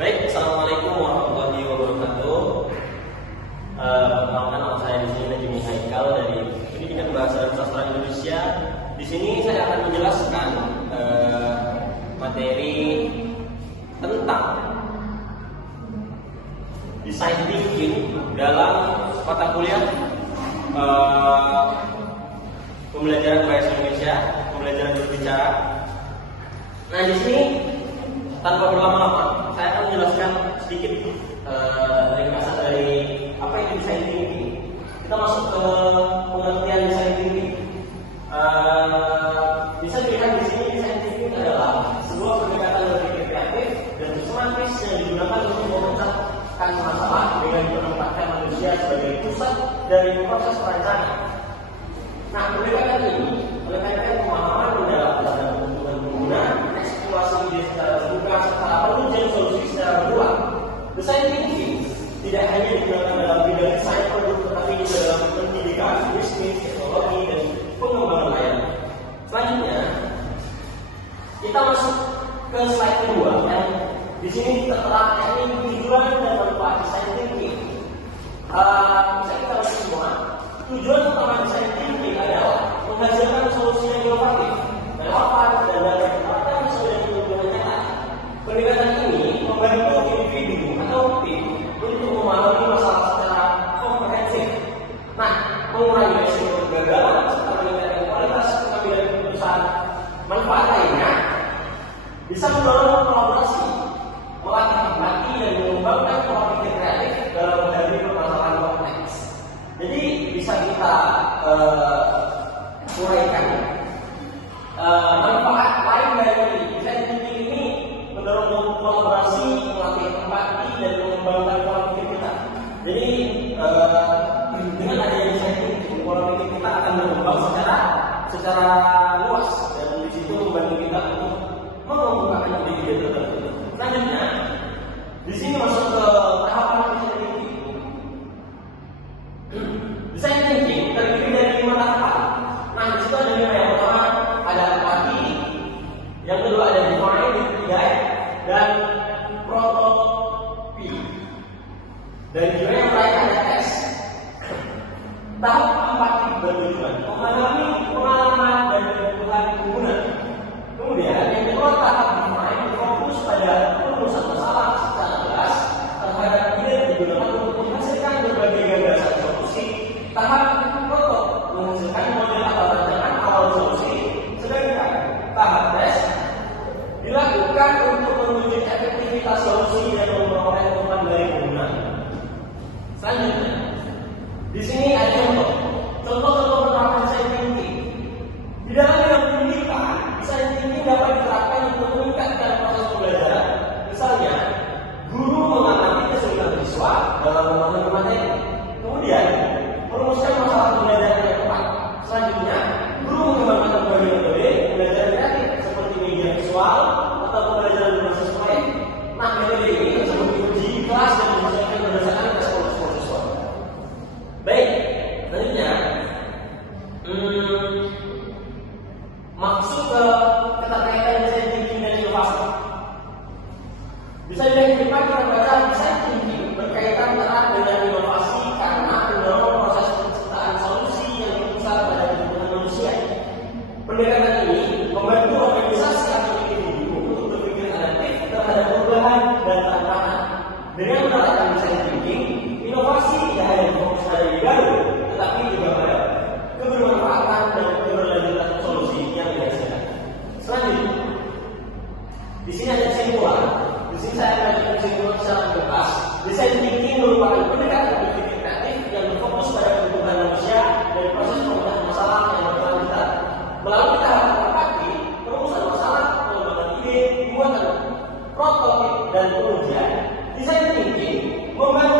Baik, assalamualaikum warahmatullahi wabarakatuh. Perkenalkan, nama saya di sini Najmi Haikal dari Pendidikan Bahasa dan Sastra Indonesia. Di sini saya akan menjelaskan materi tentang design thinking dalam mata kuliah pembelajaran bahasa Indonesia, pembelajaran berbicara. Nah, di sini tanpa berlama-lama, saya akan menjelaskan sedikit ringkasan dari apa itu design thinking. Kita masuk ke pengertian design thinking. Bisa dilihat di sini design thinking adalah sebuah pendekatan berpikir kreatif dan sistematis yang digunakan untuk memecahkan masalah dengan menempatkan manusia sebagai pusat dari proses perencanaan. Nah, pendekatan ini menekankan pemahaman mendalam terhadap kebutuhan pengguna, eksplorasi ide secara terbuka, serta penunjang solusi secara berulang. Design thinking tidak hanya digunakan dalam bidang desain produk, tetapi juga dalam pendidikan, bisnis, teknologi, dan pengembangan layanan. Selanjutnya, kita masuk ke slide kedua yang di sini tertera teknik tujuan dan manfaat design thinking. Bisa kita lihat semua. Tujuan utama design thinking adalah menghasilkan solusi yang inovatif, relevan, dan dapat diterapkan sesuai dengan kebutuhan nyata. Pendekatan ini membantu individu atau tim untuk memahami masalah secara komprehensif. Nah, mengurangi risiko kegagalan serta meningkatkan kualitas pengambilan keputusan. Manfaat lainnya bisa mendorong kolaborasi, melatih empati, dan mengembangkan pola pikir kreatif dalam menghadapi permasalahan kompleks. Jadi bisa kita uraikan manfaat lain dari design thinking ini mendorong kolaborasi, melatih empati, dan mengembangkan pola pikir kita. Jadi dengan adanya design thinking, pola pikir kita akan berkembang secara luas dan di situ membantu kita untuk mengembangkan ide-ide tertentu. Selanjutnya, di sini masuk ke tahapan design thinking. Design thinking terdiri dari 5 tahapan. Nah, di situ ada 5. Yang pertama ada empati, yang kedua ada define, guide, dan prototype. Dan juga yang terakhir ada test. Tahap empati bertujuan memahami pengalaman dan kebutuhan pengguna. Kemudian yang kedua tahap define berfokus pada perumusan masalah secara jelas terhadap ide yang digunakan untuk menghasilkan berbagai gagasan solusi. Tahap prototype menghasilkan model atau rancangan awal solusi. Sedangkan tahap tes dilakukan untuk menguji efektivitas solusi dan memperoleh keuntungan dari pengguna. Selanjutnya, di sini ada contoh penerapan design thinking. Di dalam bidang pendidikan, design thinking dapat diterapkan untuk meningkatkan proses pembelajaran. Misalnya, guru mengamati kesulitan siswa dalam memahami materi, kemudian merumuskan masalah pembelajaran yang tepat. Selanjutnya, guru mengembangkan berbagai metode pembelajaran kreatif seperti media visual atau pembelajaran berbasis proyek. Nah, metode ini tersebut diuji di kelas dan disesuaikan berdasarkan respons siswa. Baik, selanjutnya masuk ke keterkaitan design thinking dan inovasi. Bisa dilihat di depan kita baca design thinking berkaitan erat dengan inovasi karena mendorong proses penciptaan solusi yang berpusat pada kebutuhan manusia. Pendekatan ini membantu organisasi atau individu untuk berpikir adaptif terhadap perubahan dan tantangan. Dengan menerapkan design thinking, inovasi tidak hanya fokus pada ide baru, tetapi juga pada kebermanfaatan dan keberlanjutan solusi yang dihasilkan. Selanjutnya, di sini ada kesimpulan. Di sini saya akan bacakan kesimpulan secara bebas. Design thinking merupakan pendekatan berpikir kreatif yang berfokus pada kebutuhan manusia dan proses pemecahan masalah yang berkelanjutan. Melalui tahap empati, perumusan masalah, pengembangan ide, pembuatan prototipe, dan pengujian, design thinking membantu